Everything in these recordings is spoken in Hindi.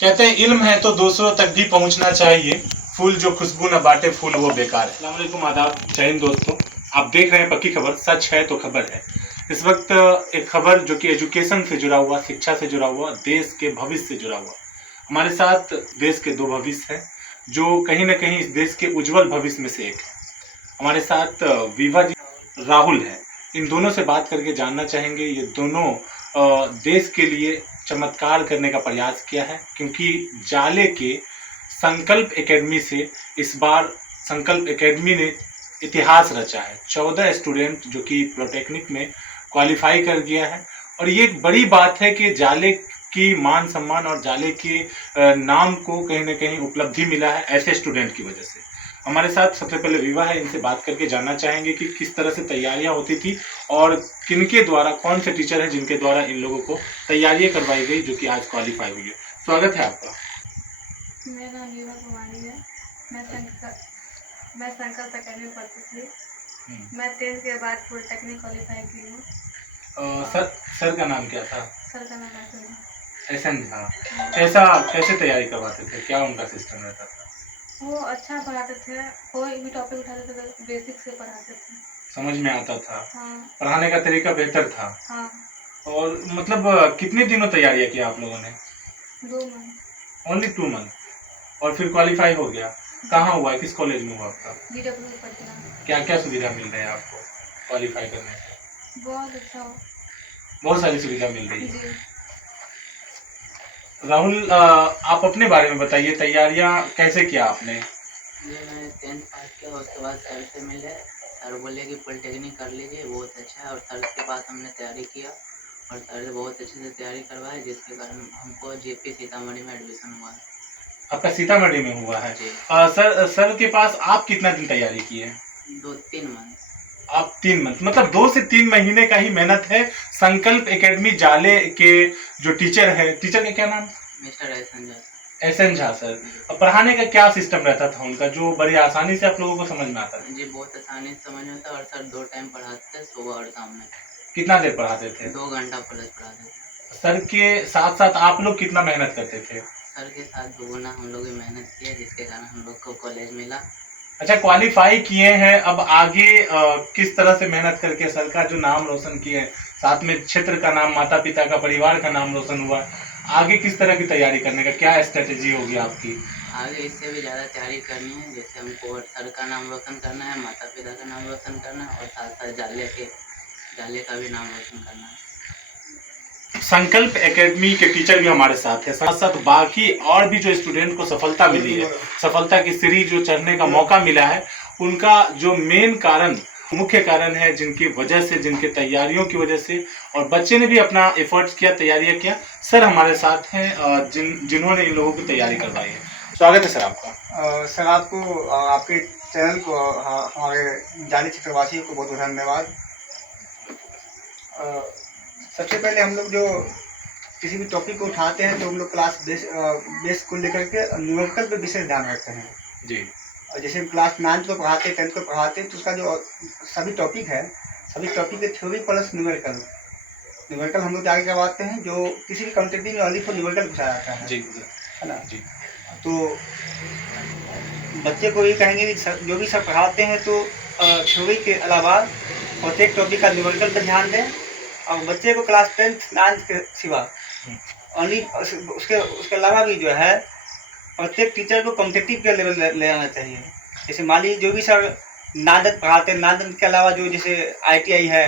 कहते हैं इल्म है तो दूसरों तक भी पहुंचना चाहिए, फूल जो खुशबू न बांटे फूल वो बेकार है। अस्सलाम वालेकुम, आदाब, जय हिंद दोस्तों। आप देख रहे हैं पक्की खबर, सच है तो खबर है। इस वक्त एक खबर जो कि एजुकेशन से जुड़ा हुआ, शिक्षा से जुड़ा हुआ, देश के भविष्य से जुड़ा हुआ। हमारे साथ देश के दो भविष्य हैं जो कहीं ना कहीं इस देश के उज्जवल भविष्य में से एक है। हमारे साथ विभा जी, राहुल है। इन दोनों से बात करके जानना चाहेंगे ये दोनों देश के लिए चमत्कार करने का प्रयास किया है, क्योंकि जाले के संकल्प एकेडमी से इस बार संकल्प एकेडमी ने इतिहास रचा है। 14 स्टूडेंट जो कि पॉलिटेक्निक में क्वालिफाई कर गया है, और ये एक बड़ी बात है कि जाले की मान सम्मान और जाले के नाम को कहीं ना कहीं उपलब्धि मिला है ऐसे स्टूडेंट की वजह से। हमारे साथ सबसे पहले विवाह है, इनसे बात करके जानना चाहेंगे कि किस तरह से तैयारियां होती थी और किनके द्वारा, कौन से टीचर हैं जिनके द्वारा इन लोगों को तैयारियां करवाई गई जो कि आज क्वालिफाई हुई है। स्वागत है आपका। मेरा नाम हीरा कुमारी है। मैं संकल्प एकेडमी में पढ़ती थी। मैं 10th के बाद पॉलिटेक्निक क्वालिफाई की हूँ। सर का नाम क्या था? सर का नाम ऐसा है। एहसन था। कैसे तैयारी करवाते थे, क्या उनका सिस्टम रहता था? वो अच्छा पढ़ाते थे, कोई भी टॉपिक उठाते थे तो बेसिक से पढ़ाते थे, समझ में आता था। हाँ। पढ़ाने का तरीका बेहतर था, हाँ। और मतलब कितने दिनों तैयारियां की आप लोगों ने? 2 मंथ। ओनली 2 मंथ, और फिर क्वालिफाई हो गया। कहाँ हुआ है, किस कॉलेज में हुआ आपका? DW पटना। क्या क्या सुविधा मिल रही है आपको क्वालिफाई करने से? बहुत अच्छा हो। बहुत सारी सुविधा मिल रही है जी। राहुल, आप अपने बारे में बताइए, तैयारियां कैसे किया आपने? जी, मैंने 10th पास किया, उसके बाद सर से मिले। सर बोले कि पॉलिटेक्निक कर लीजिए, बहुत अच्छा है। और सर के पास हमने तैयारी किया और सर ने बहुत अच्छे से तैयारी करवाई, जिसके कारण हमको JP सीतामढ़ी में एडमिशन हुआ है। आपका सीतामढ़ी में हुआ है? जी। सर के पास आप कितना दिन तैयारी किए? 2-3 मंथ। आप 3 मंथ, मतलब 2 से 3 महीने का ही मेहनत है। संकल्प एकेडमी जाले के जो टीचर है, टीचर का क्या नाम? मिस्टर एहसन झा। एहसन झा सर। अब पढ़ाने का क्या सिस्टम रहता था उनका जो बड़ी आसानी से आप लोगों को समझ में आता था? जी, बहुत आसानी से समझ में आता। और सर 2 टाइम पढ़ाते थे, सुबह और शाम में। कितना देर पढ़ाते थे? 2 घंटा प्लस पढ़ाते थे। सर के साथ साथ आप लोग कितना मेहनत करते थे? सर के साथ दोगुना हम लोग भी मेहनत किए, जिसके कारण हम लोग को कॉलेज मिला। अच्छा, क्वालिफाई किए हैं, अब आगे किस तरह से मेहनत करके सर का जो नाम रोशन किए, साथ में क्षेत्र का नाम, माता पिता का, परिवार का नाम रोशन हुआ, आगे किस तरह की तैयारी करने का क्या स्ट्रेटेजी होगी आपकी? आगे इससे भी ज़्यादा तैयारी करनी है, जैसे हमको सर का नाम रोशन करना है, माता पिता का नाम रोशन करना है, और साथ साथ जाले का भी नाम रोशन करना है। संकल्प एकेडमी के टीचर भी हमारे साथ हैं, साथ साथ बाकी और भी जो स्टूडेंट को सफलता मिली है, सफलता की सीढ़ी जो चढ़ने का मौका मिला है, उनका जो मेन कारण, मुख्य कारण है, जिनकी वजह से, जिनके तैयारियों की वजह से, और बच्चे ने भी अपना एफर्ट्स किया, तैयारियां किया। सर हमारे साथ हैं जिन्होंने इन लोगों की तैयारी करवाई है। स्वागत है सर आपका। सर आपको आपके चैनल को हमारे जाली क्षेत्रवासियों को बहुत बहुत धन्यवाद। सबसे पहले हम लोग जो किसी भी टॉपिक को उठाते हैं तो हम लोग क्लास बेस को लेकर के न्यूमेरिकल पे विशेष ध्यान रखते हैं जी। और जैसे क्लास 9 को पढ़ाते, 10th को पढ़ाते, तो उसका जो सभी टॉपिक है, सभी टॉपिक के थ्योरी प्लस न्यूमेरिकल हम लोग आगे करवाते हैं, जो किसी भी कॉम्पिटिटिव में ओनली फॉर न्यूमेरिकल पूछा जाता है। जी, है ना जी। तो बच्चे को ये कहेंगे कि जो भी सर पढ़ाते हैं तो थ्योरी के अलावा प्रत्येक टॉपिक का न्यूमेरिकल पर ध्यान दें, और बच्चे को क्लास 10th 9th के सिवा ओनली उसके अलावा भी जो है प्रत्येक टीचर को कॉम्पिटिटिव के लेवल ले आना चाहिए। जैसे मान लीजिए जो भी सर नादत पढ़ाते हैं, नादत के अलावा जो जैसे ITI है,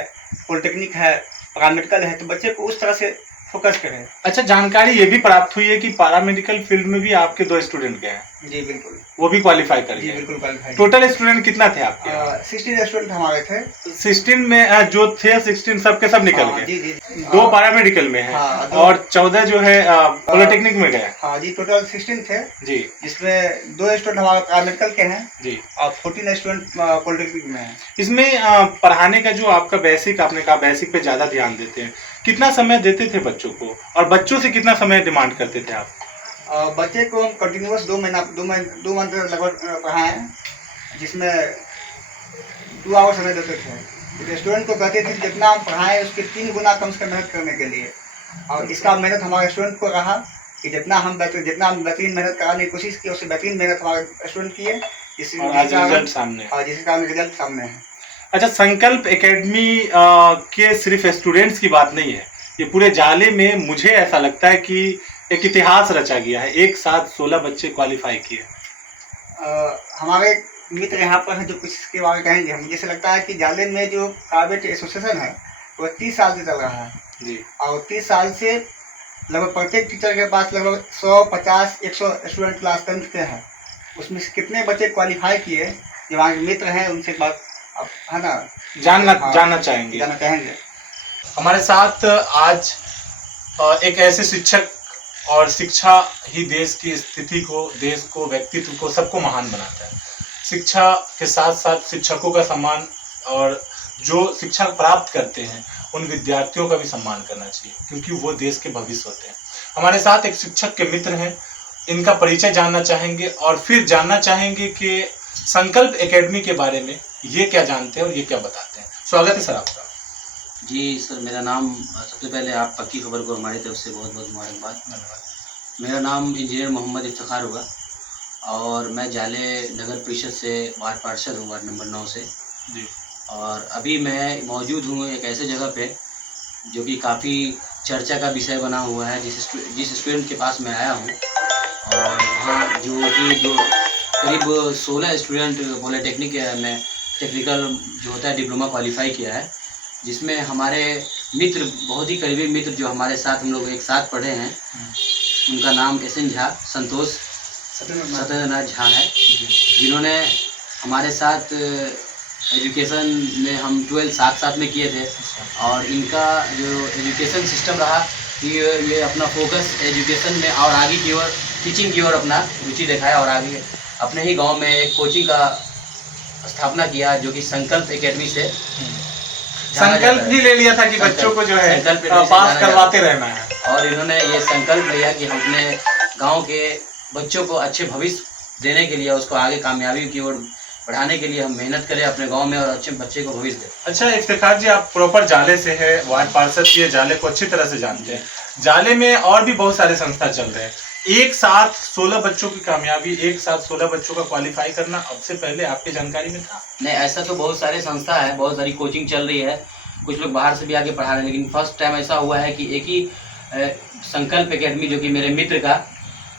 पॉलिटेक्निक है, पैरामेडिकल है, तो बच्चे को उस तरह से फोकस करें। अच्छा, जानकारी ये भी प्राप्त हुई है कि पैरामेडिकल फील्ड में भी आपके 2 स्टूडेंट गए हैं? जी बिल्कुल, वो भी क्वालिफाई कर जी गए? बिल्कुल क्वालिफाई। टोटल स्टूडेंट कितना थे आपके? 16 स्टूडेंट हमारे थे। 16 में जो थे 16 सब के सब निकल गए? जी जी। 2 पैरामेडिकल में है, और 14 जो है पॉलिटेक्निक में गए? हाँ जी, टोटल 16 थे जी, जिसमें 2 स्टूडेंट हमारे पैरामेडिकल के हैं जी, और 14 स्टूडेंट पॉलिटेक्निक में हैं। इसमें पढ़ाने का जो आपका बेसिक, आपने कहा बेसिक पे ज्यादा ध्यान देते हैं, कितना समय देते थे बच्चों को, और बच्चों से कितना समय डिमांड करते थे आप? बच्चे को हम कंटिन्यूस 2 मंथ लगभग पढ़ाए हैं, जिसमें 2 आवर समय देते थे। तो स्टूडेंट को कहते थे जितना हम पढ़ाएं उसके 3 गुना कम से कम मेहनत करने के लिए, और इसका मेहनत हमारे स्टूडेंट को रहा कि जितना हम बेहतरीन मेहनत कराने की कोशिश की, उससे बेहतरीन मेहनत हमारे स्टूडेंट की है, और आज रिजल्ट सामने है। और जिसके कारण रिजल्ट सामने है। अच्छा, संकल्प एकेडमी के सिर्फ स्टूडेंट्स की बात नहीं है, ये पूरे जाले में मुझे ऐसा लगता है कि एक इतिहास रचा गया है। एक साथ 16 बच्चे क्वालिफाई किए। हमारे मित्र यहाँ पर हैं जो कुछ इसके बारे में कहेंगे। मुझे ऐसा लगता है कि जाले में जो प्राइवेट एसोसिएशन है वो 30 साल से चल रहा है जी। और 30 साल से लगभग प्रत्येक टीचर के पास लगभग 100, 50, 100 स्टूडेंट क्लास 10th के हैं। उसमें से कितने बच्चे क्वालिफाई किए, जो हमारे मित्र हैं उनसे बात है ना जानना चाहेंगे। जानना चाहेंगे। हमारे साथ आज एक ऐसे शिक्षक, और शिक्षा ही देश की स्थिति को, देश को, व्यक्तित्व को, सबको महान बनाता है। शिक्षा के साथ साथ शिक्षकों का सम्मान, और जो शिक्षा प्राप्त करते हैं उन विद्यार्थियों का भी सम्मान करना चाहिए, क्योंकि वो देश के भविष्य होते हैं। हमारे साथ एक शिक्षक के मित्र हैं, इनका परिचय जानना चाहेंगे और फिर जानना चाहेंगे कि संकल्प एकेडमी के बारे में ये क्या जानते हैं और ये क्या बताते हैं। स्वागत है सर आपका। जी सर, मेरा नाम, सबसे पहले आप पक्की खबर को हमारी तरफ से बहुत बहुत मुबारकबाद। मेरा नाम इंजीनियर मोहम्मद इफ्तिखार होगा और मैं जाले नगर परिषद से वार्ड पार्षद हूँ, वार्ड नंबर 9 से जी। और अभी मैं मौजूद हूँ एक ऐसे जगह पे जो कि काफ़ी चर्चा का विषय बना हुआ है। जिस स्टूडेंट के पास मैं आया हूँ, और वहाँ जो कि करीब 16 स्टूडेंट पॉलिटेक्निक में टेक्निकल जो होता है डिप्लोमा क्वालिफाई किया है, जिसमें हमारे मित्र, बहुत ही करीबी मित्र जो हमारे साथ हम लोग एक साथ पढ़े हैं, उनका नाम SN झा, संतोष सत्येंद्रनाथ झा है, जिन्होंने हमारे साथ एजुकेशन में हम 12 साथ में किए थे। और इनका जो एजुकेशन सिस्टम रहा कि ये अपना फोकस एजुकेशन में और आगे की ओर, टीचिंग की ओर अपना रुचि दिखाया और आगे अपने ही गांव में एक कोचिंग का स्थापना किया, जो कि संकल्प एकेडमी से संकल्प भी ले लिया था कि बच्चों को जो है पास करवाते रहना है। और इन्होंने ये संकल्प लिया कि हम अपने गांव के बच्चों को अच्छे भविष्य देने के लिए, उसको आगे कामयाबी की ओर बढ़ाने के लिए हम मेहनत करें अपने गांव में और अच्छे बच्चे को भविष्य दें। अच्छा इफ्तिखार जी, आप प्रॉपर जाले से है, वार्ड पार्षद ये जाले को अच्छी तरह से जानते हैं। जाले में और भी बहुत सारे संस्था चल रहे हैं। एक साथ 16 बच्चों की कामयाबी, एक साथ 16 बच्चों का क्वालिफाई करना अब से पहले आपकी जानकारी में था? नहीं, ऐसा तो बहुत सारे संस्था है, बहुत सारी कोचिंग चल रही है, कुछ लोग बाहर से भी आके पढ़ा रहे हैं, लेकिन फर्स्ट टाइम ऐसा हुआ है कि एक ही संकल्प एकेडमी, जो कि मेरे मित्र का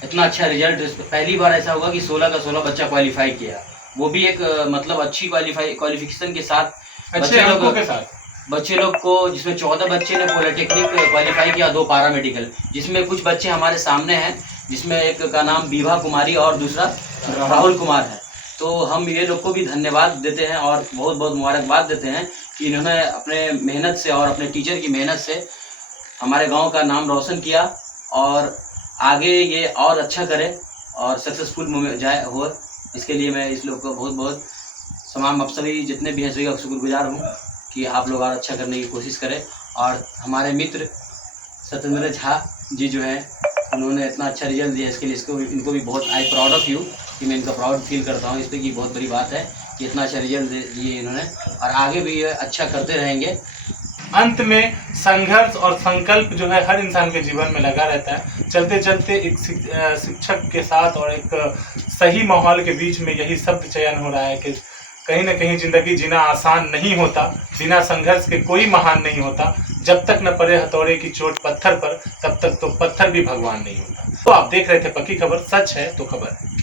इतना अच्छा रिजल्ट, पहली बार ऐसा हुआ कि 16 का 16 बच्चा क्वालिफाई किया, वो भी एक मतलब अच्छी क्वालिफिकेशन के साथ, अच्छे अंकों के साथ। बच्चे लोग को, जिसमें 14 बच्चे ने पॉलिटेक्निक क्वालिफाई किया, 2 पारा मेडिकल, जिसमें कुछ बच्चे हमारे सामने हैं, जिसमें एक का नाम विभा कुमारी और दूसरा राहुल कुमार है। तो हम ये लोग को भी धन्यवाद देते हैं और बहुत बहुत मुबारकबाद देते हैं कि इन्होंने अपने मेहनत से और अपने टीचर की मेहनत से हमारे गांव का नाम रोशन किया, और आगे ये और अच्छा करे और सक्सेसफुल जाए हो। इसके लिए मैं इस लोग को बहुत बहुत तमाम, आप सभी जितने भी हैं सभी का शुक्रगुजार हूँ कि आप लोग और अच्छा करने की कोशिश करें। और हमारे मित्र सत्येंद्र झा जी जो हैं, उन्होंने इतना अच्छा रिजल्ट दिया, इसके लिए इनको भी बहुत आई प्राउड ऑफ यू, कि मैं इनका प्राउड फील करता हूँ इस पर, कि बहुत बड़ी बात है कि इतना अच्छा रिजल्ट दिए इन्होंने, और आगे भी ये अच्छा करते रहेंगे। अंत में संघर्ष और संकल्प जो है हर इंसान के जीवन में लगा रहता है। चलते चलते एक शिक्षक के साथ और एक सही माहौल के बीच में यही शब्द चयन हो रहा है कि कहीं ना कहीं जिंदगी जीना आसान नहीं होता, बिना संघर्ष के कोई महान नहीं होता। जब तक न पड़े हथौड़े की चोट पत्थर पर, तब तक तो पत्थर भी भगवान नहीं होता। तो आप देख रहे थे पक्की खबर, सच है तो खबर है।